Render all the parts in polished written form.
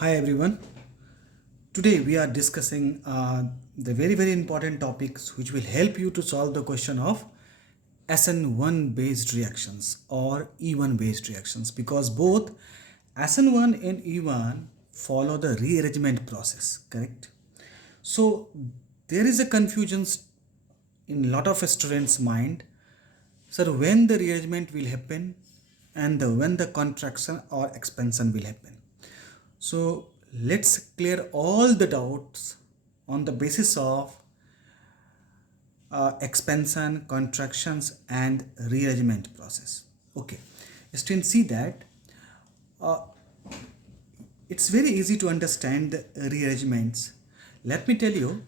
Hi everyone. Today we are discussing the very important topics which will help you to solve the question of SN1 based reactions or E1 based reactions, because both SN1 and E1 follow the rearrangement process, correct? So there is a confusion in a lot of students' mind. So when the rearrangement will happen and when the contraction or expansion will happen. So let's clear all the doubts on the basis of expansion, contractions and rearrangement process. Okay, students, see that uh, it's very easy to understand the rearrangements. Let me tell you,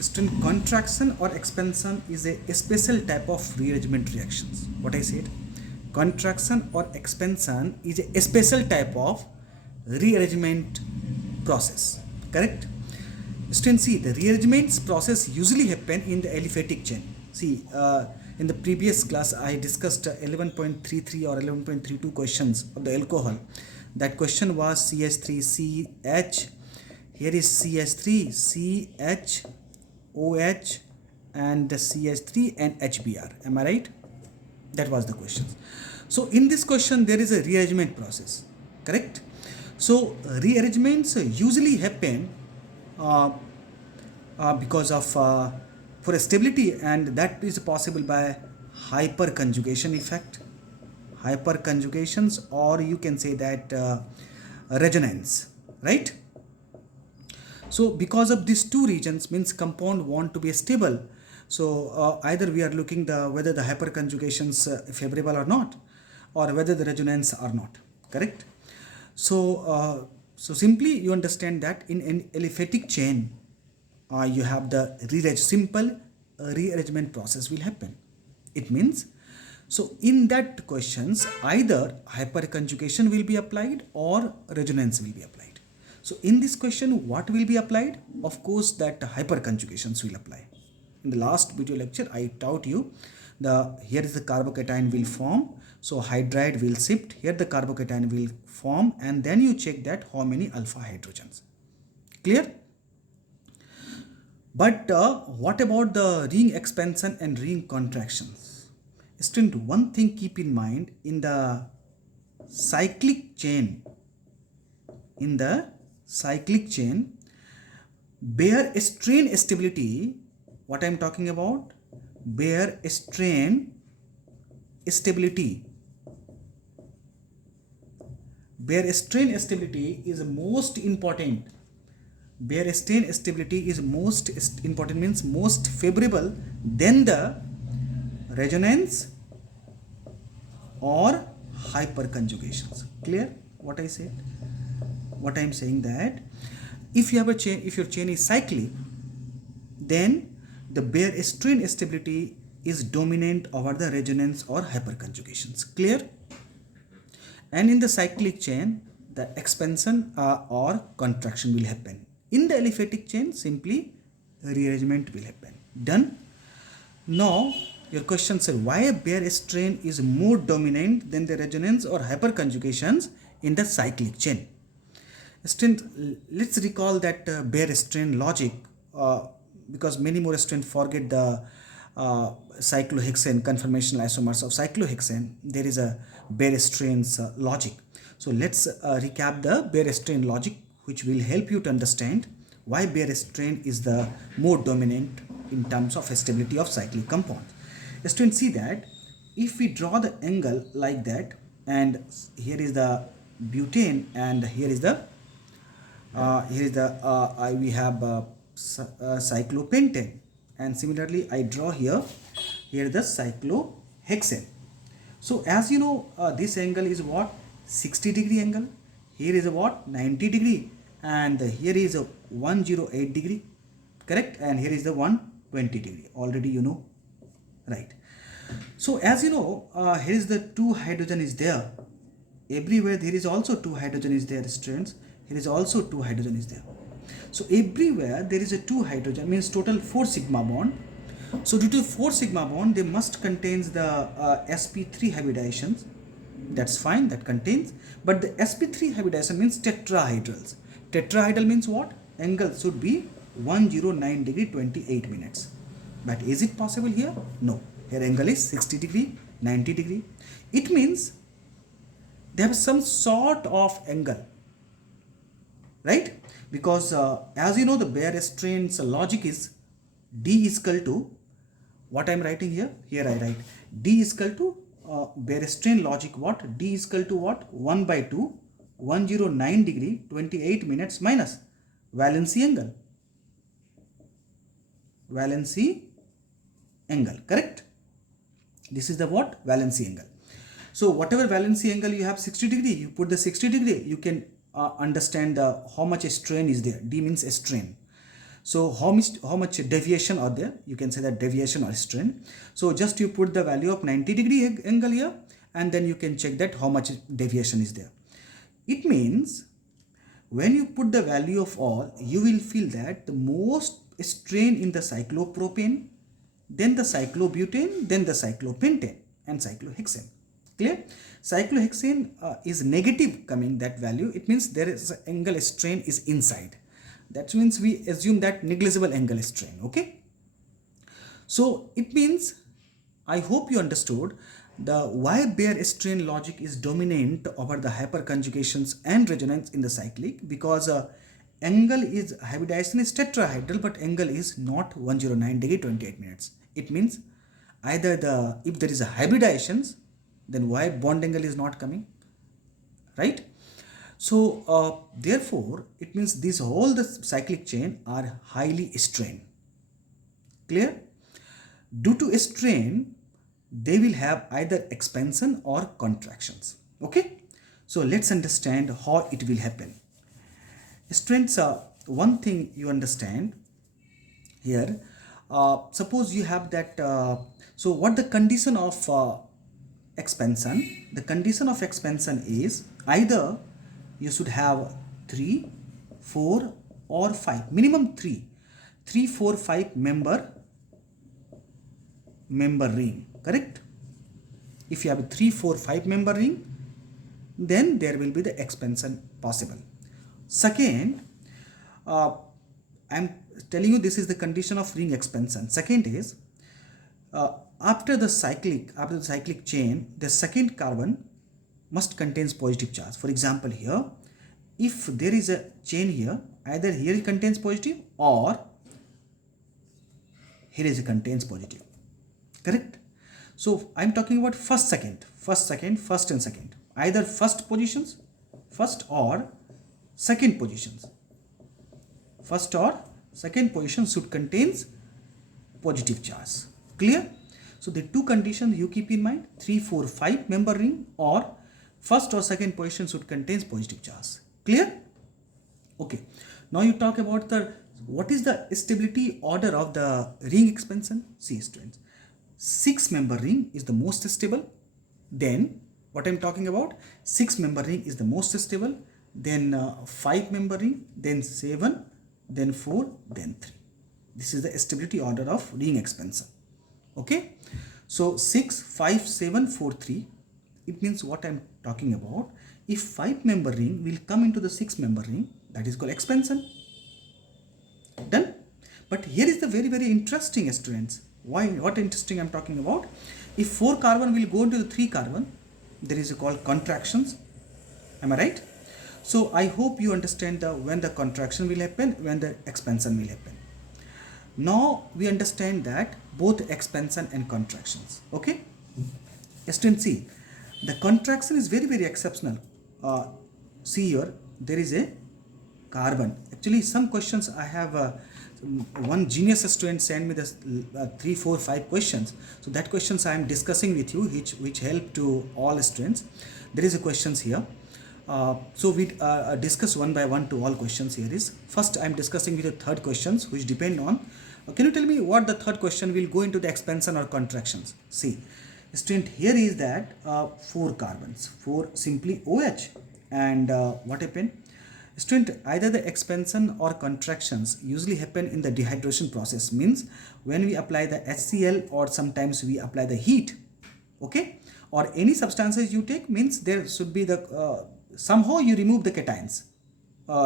student, contraction or expansion is a special type of rearrangement reactions. What I said, contraction or expansion is a special type of rearrangement process, correct? Students, see, the rearrangements process usually happen in the aliphatic chain. See, in the previous class I discussed 11.33 or 11.32 questions of the alcohol. That question was CH3CH. Here is CH3 CH OH and the CH3 and HBr. Am I right? That was the question. So in this question there is a rearrangement process, correct? So rearrangements usually happen because of for stability, and that is possible by hyperconjugation effect, hyperconjugations, or you can say that resonance, right? So because of these two regions, means compound want to be stable. So either we are looking the whether the hyperconjugations favorable or not, or whether the resonance or not, correct? So simply you understand that in an aliphatic chain you have the simple rearrangement process will happen. It means, so in that questions either hyperconjugation will be applied or resonance will be applied. So in this question what will be applied? Of course that hyperconjugations will apply. In the last video lecture I taught you here is the carbocation will form, so hydride will shift, here the carbocation will form, and then you check that how many alpha hydrogens. Clear? But what about the ring expansion and ring contractions? Student, one thing keep in mind, in the cyclic chain, bare strain stability, what I am talking about, bare strain stability is most important. Bare strain stability is most important, means most favorable than the resonance or hyperconjugations. Clear what I said? What I am saying that if you have a chain, if your chain is cyclic, then the bare strain stability is dominant over the resonance or hyperconjugations. Clear? And in the cyclic chain the expansion or contraction will happen. In the aliphatic chain simply rearrangement will happen. Done? Now your question says why a bare strain is more dominant than the resonance or hyperconjugations in the cyclic chain. Let's recall that bare strain logic, because many more students forget the cyclohexane conformational isomers of cyclohexane. There is a bare strains logic. So let's recap the bare strain logic, which will help you to understand why bare strain is the more dominant in terms of stability of cyclic compounds. Students, see that if we draw the angle like that, and here is the butane and here is the we have cyclopentane, and similarly I draw here the cyclohexane. So as you know, this angle is what, 60-degree angle, here is a what, 90-degree, and here is a 108-degree, correct, and here is the 120-degree, already you know, right? So as you know, here is the 2 hydrogen is there everywhere, there is also 2 hydrogen is there, students. Here is also 2 hydrogen is there. So everywhere there is a 2 hydrogen, means total 4 sigma bond. So due to 4 sigma bond, they must contains the sp3 hybridizations. That's fine, that contains. But the sp3 hybridization means tetrahydrals. Tetrahedral means what? Angle should be 109 degree 28 minutes. But is it possible here? No. Here angle is 60 degree, 90 degree. It means they have some sort of angle, right? Because as you know, the Beer-Strain's logic is D is equal to, what I am writing here? Here I write D is equal to Beer-Strain logic what? D is equal to what? 1 by 2, 109 degree 28 minutes minus valency angle. Valency angle, correct? This is the what? Valency angle. So whatever valency angle you have 60 degree, you put the 60 degree, you can understand how much a strain is there. D means a strain. So how much deviation are there? You can say that deviation or strain. So just you put the value of 90 degree angle here, and then you can check that how much deviation is there. It means when you put the value of all, you will feel that the most strain in the cyclopropane, then the cyclobutane, then the cyclopentane and cyclohexane. Clear? Cyclohexane is negative coming that value. It means there is angle strain is inside. That means we assume that negligible angle strain. Okay. So it means, I hope you understood the why Beer-Strain logic is dominant over the hyperconjugations and resonance in the cyclic, because angle is hybridization is tetrahedral, but angle is not 109 degree 28 minutes. It means either if there is a hybridizations, then why bond angle is not coming, right? So therefore it means these all the cyclic chain are highly strained. Clear? Due to strain, they will have either expansion or contractions. Okay, so let's understand how it will happen. Strengths, one thing you understand here, suppose you have that, so what the condition of expansion? The condition of expansion is either you should have 3, 4 or 5, minimum 3, 4, 5 member ring, correct? If you have a 3, 4, 5 member ring, then there will be the expansion possible. Second, I am telling you this is the condition of ring expansion. Second is after the cyclic chain, the second carbon must contains positive charge. For example, here, if there is a chain here, either here it contains positive or here is it contains positive, correct? So I am talking about first and second, either first or second positions. First or second position should contains positive charge. Clear? So the two conditions you keep in mind, 3, 4, 5 member ring or first or second position should contains positive charge. Clear? Okay. Now you talk about what is the stability order of the ring expansion? See students, 6 member ring is the most stable. Then what I am talking about, 6 member ring is the most stable. Then 5 member ring, then 7, then 4, then 3. This is the stability order of ring expansion. Okay. So 6, 5, 7, 4, 3. It means what I am talking about, if 5 member ring will come into the 6 member ring, that is called expansion. Done. But here is the very interesting students. Why? What interesting I am talking about? If 4 carbon will go into the 3 carbon, there is a called contractions. Am I right? So I hope you understand when the contraction will happen, when the expansion will happen. Now we understand that both expansion and contractions. Okay. Students, see, the contraction is very exceptional. See here, there is a carbon. Actually, some questions I have. One genius student sent me this 3, 4, 5 questions. So that questions I am discussing with you, which help to all students. There is a questions here. So we discuss one by one to all questions here is. First I am discussing with the third questions which depend on. Can you tell me what the third question will go into the expansion or contractions? See, student, here is that 4 carbons, 4 simply OH, and what happened? Student, either the expansion or contractions usually happen in the dehydration process, means when we apply the HCl or sometimes we apply the heat, okay, or any substances you take, means there should be the somehow you remove the cations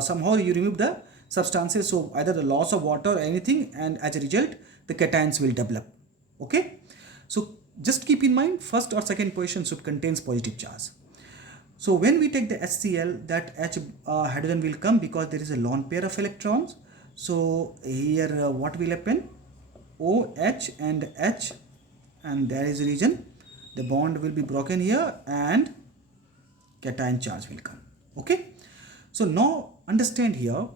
somehow you remove the substances, so either the loss of water or anything, and as a result the cations will develop. Okay, so just keep in mind first or second position should contains positive charge. So when we take the HCl, that H hydrogen will come because there is a lone pair of electrons. So here what will happen? OH and H, and there is a region, the bond will be broken here and cation charge will come. Okay, so now understand here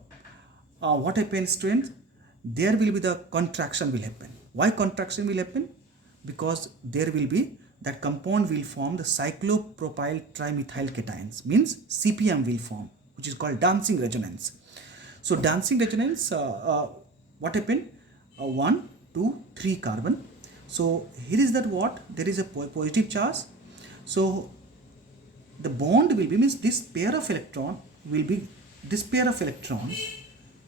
what happens, students. There will be the contraction will happen. Why contraction will happen? Because there will be that compound will form the cyclopropyl trimethyl cations, means CPM will form, which is called dancing resonance. So dancing resonance, what happened? 1, 2, 3 carbon. So here is that what? There is a positive charge. So the bond will be, means this pair of electron will be, this pair of electrons,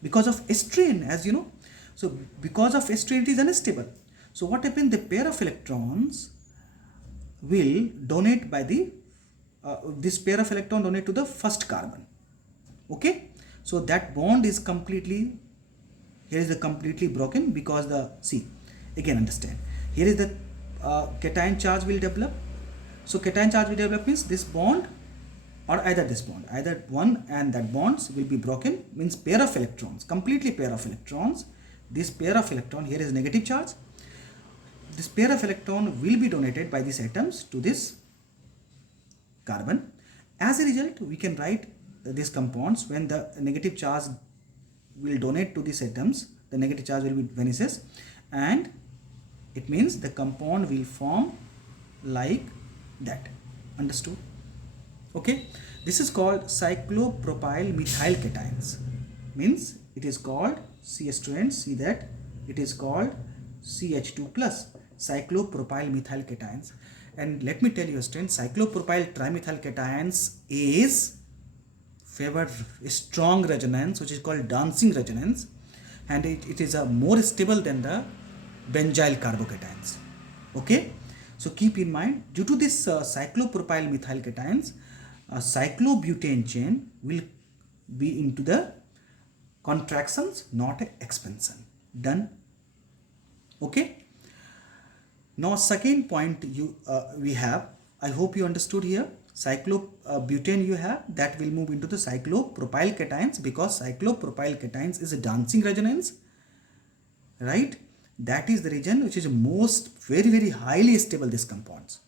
because of strain, as you know. So because of strain it is unstable. So what happened? The pair of electrons will donate by the this pair of electron donate to the first carbon. Okay, so that bond is completely, here is the completely broken because the, see again understand, here is the cation charge will develop. So cation charge will develop means this bond or either this bond, either one and that bonds will be broken, means pair of electrons, completely pair of electrons. This pair of electron, here is negative charge. This pair of electron will be donated by these atoms to this carbon. As a result, we can write these compounds when the negative charge will donate to these atoms, the negative charge will be vanishes, and it means the compound will form like that. Understood? Okay, this is called cyclopropyl methyl cations, means it is called, see students, see that it is called CH2 plus cyclopropyl methyl cations. And let me tell you students, cyclopropyl trimethyl cations is favor strong resonance, which is called dancing resonance, and it is a more stable than the benzyl carbocations. Okay, so keep in mind, due to this cyclopropyl methyl cations, cyclobutane chain will be into the contractions, not expansion. Done? Okay. Now second point we have, I hope you understood here. Cyclobutane you have, that will move into the cyclopropyl cations because cyclopropyl cations is a dancing resonance, right? That is the region which is most very highly stable these compounds.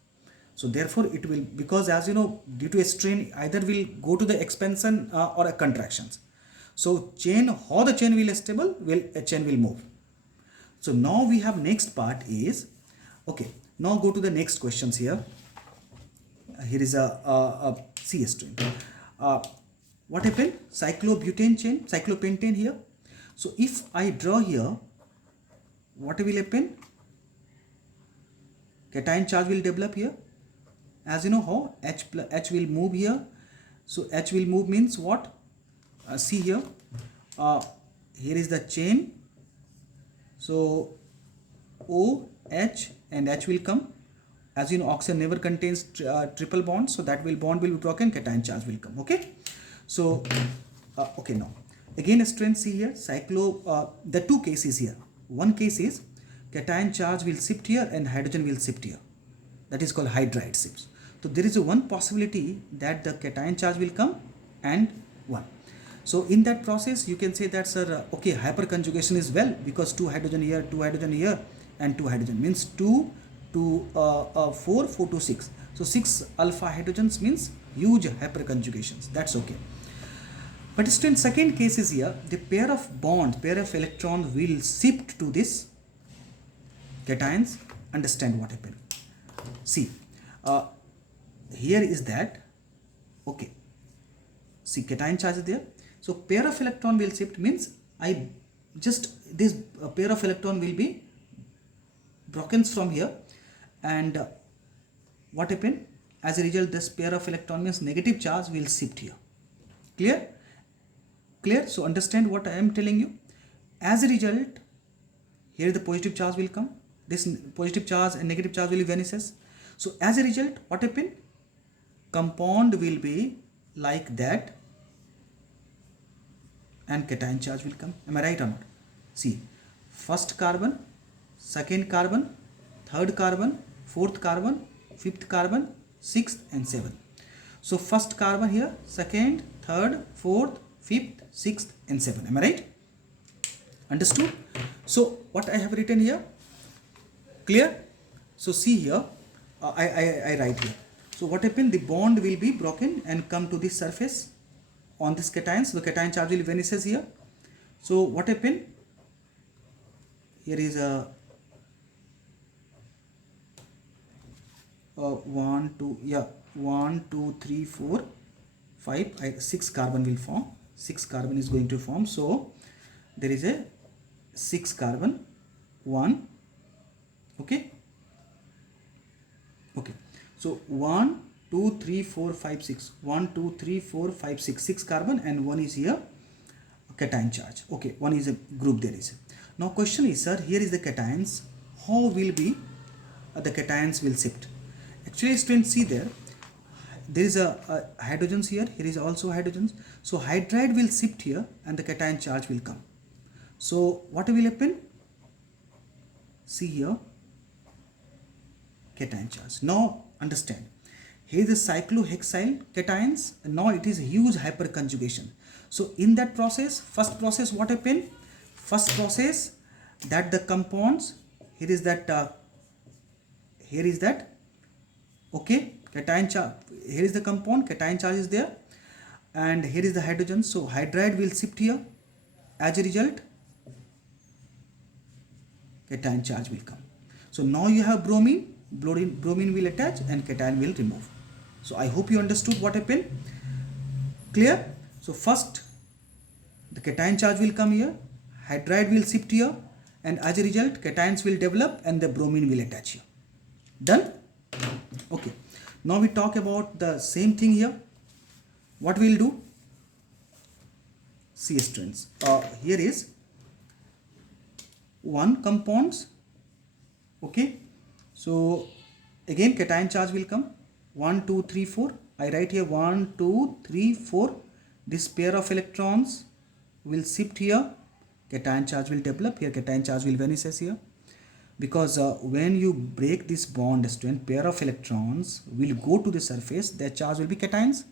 So therefore it will, because as you know, due to a strain either will go to the expansion or a contractions. So chain, how the chain will stable, a chain will move. So now we have next part is, okay, now go to the next questions here. Here is a C string. What happened? Cyclobutane chain, cyclopentane here. So if I draw here, what will happen? Cation charge will develop here. As you know how H will move here. So H will move means what? See here. Here is the chain. So O, H and H will come. As you know, oxygen never contains triple bonds, so that bond will be broken, cation charge will come. Okay, so okay, now again strength, see here, the two cases here. One case is cation charge will shift here and hydrogen will shift here, that is called hydride shifts. So there is a one possibility that the cation charge will come and one. So in that process you can say that, sir, okay, hyperconjugation is well, because 2 hydrogen here, 2 hydrogen here and 2 hydrogen means 2 to 4, 4 to 6. So 6 alpha hydrogens means huge hyperconjugations. That's okay. But still in second case is here, the pair of bonds, pair of electrons will shift to this cations. Understand what happened. See, here is that, okay. See, cation charge is there. So pair of electron will shift means this pair of electron will be broken from here, and what happened? As a result, this pair of electron means negative charge will shift here. Clear? Clear? So understand what I am telling you. As a result, here the positive charge will come. This positive charge and negative charge will vanishes. So as a result, what happened? Compound will be like that. and cation charge will come. Am I right or not? See, first carbon, second carbon, third carbon, fourth carbon, fifth carbon, sixth and seventh. So first carbon here, second, third, fourth, fifth, sixth and seventh. Am I right? Understood? So what I have written here, clear? So see here, I write here. So what happened? The bond will be broken and come to this surface on this cation. So the cation charge will vanishes here. So what happened? Here is a 1, 2, 3, 4, 5, 6 carbon will form. 6 carbon is going to form. So there is a 6 carbon, 1. Okay. So 1, 2, 3, 4, 5, 6. 1, 2, 3, 4, 5, 6. 6 carbon and 1 is here cation charge. Okay, 1 is a group there is. Now question is, sir, here is the cations. How will be the cations will shift? Actually, students, see there is a hydrogens here. Here is also hydrogens. So hydride will shift here and the cation charge will come. So what will happen? See here, cation charge. Now understand, here is the cyclohexyl cations. Now it is a huge hyperconjugation. So in that process, first process what happened? First process that the compounds, here is that okay, cation charge, here is the compound, cation charge is there and here is the hydrogen. So hydride will shift here, as a result cation charge will come. So now you have bromine will attach and cation will remove. So I hope you understood what happened. Clear? So first the cation charge will come here, hydride will shift here and as a result cations will develop and the bromine will attach here. Done? Okay. Now we talk about the same thing here. What we will do? See, students, here is one compounds. Okay. So again cation charge will come. 1, 2, 3, 4. I write here 1, 2, 3, 4. This pair of electrons will shift here. Cation charge will develop here. Cation charge will vanish here. Because when you break this bond, student, pair of electrons will go to the surface. Their charge will be cations.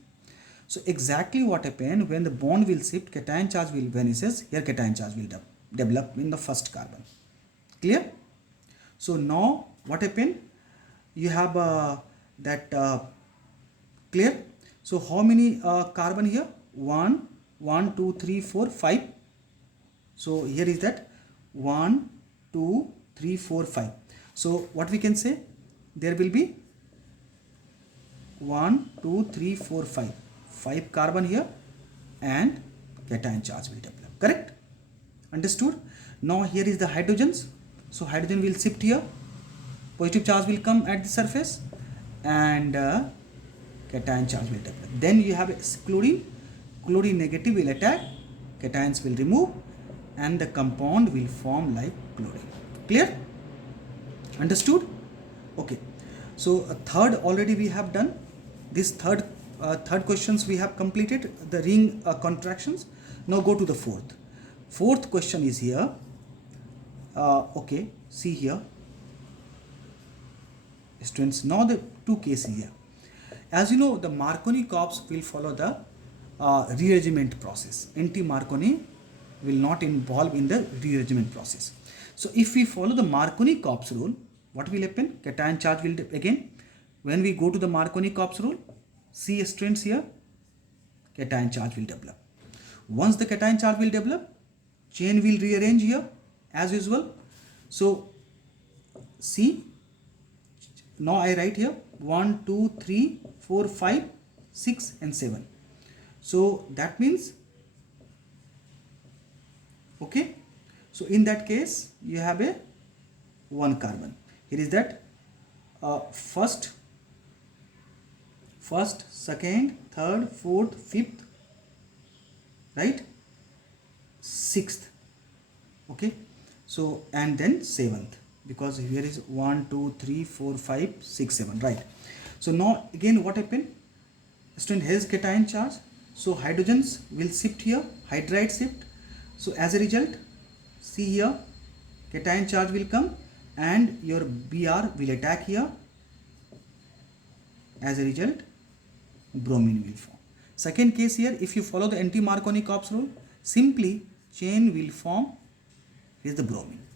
So exactly what happened when the bond will shift, cation charge will vanishes. Here cation charge will develop in the first carbon. Clear? So now what happened? You have clear? So how many carbon here? 1, 2, 3, 4, 5. So here is that 1, 2, 3, 4, 5. So what we can say? There will be 1, 2, 3, 4, 5. 5 carbon here and cation charge will develop. Correct? Understood? Now here is the hydrogens. So hydrogen will shift here. Positive charge will come at the surface and cation charge will develop. Then you have chlorine. Chlorine negative will attack. Cations will remove and the compound will form like chlorine. Clear? Understood? Okay. So third already we have done. This third questions we have completed the ring contractions. Now go to the fourth. Fourth question is here. Okay. See here. Students, now the two cases here. As you know, the Marconi-Cops will follow the rearrangement process. Anti-Marconi will not involve in the rearrangement process. So if we follow the Marconi-Cops rule, what will happen? Cation charge will again, when we go to the Marconi-Cops rule, see students here, cation charge will develop. Once the cation charge will develop, chain will rearrange here as usual. So see, now I write here 1, 2, 3, 4, 5, 6 and 7. So that means, okay, so in that case you have a 1 carbon. Here is that first, second, third, fourth, fifth, right, sixth. Okay, so and then seventh, because here is 1, 2, 3, 4, 5, 6, 7, right. So now again what happened? Student has cation charge. So hydrogens will shift here, hydride shift, So as a result, see here, cation charge will come and your Br will attack here. As a result, bromine will form. Second case here, if you follow the anti-Marconi-Cops rule, simply chain will form. Here is the bromine.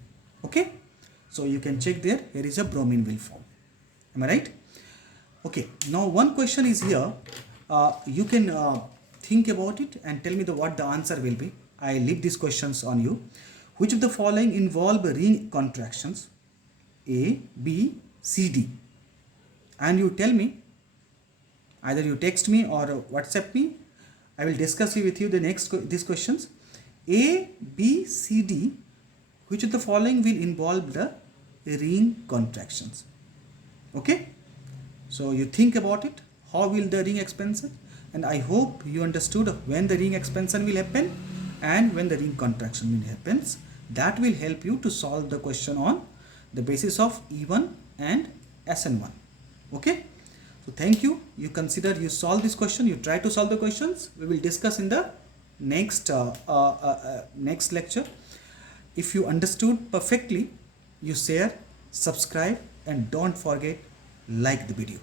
Okay, so you can check there, here is a bromine will form. Am I right? Okay, now one question is here. You can think about it and tell me what the answer will be. I leave these questions on you. Which of the following involve ring contractions? A, B, C, D. And you tell me, either you text me or WhatsApp me. I will discuss with you these questions. A, B, C, D. Which of the following will involve the ring contractions? Okay. So you think about it. How will the ring expansion? And I hope you understood when the ring expansion will happen and when the ring contraction will happen. That will help you to solve the question on the basis of E1 and SN1. Okay. So thank you. You consider you solve this question. You try to solve the questions. We will discuss in the next next lecture. If you understood perfectly, you share, subscribe, and don't forget like the video.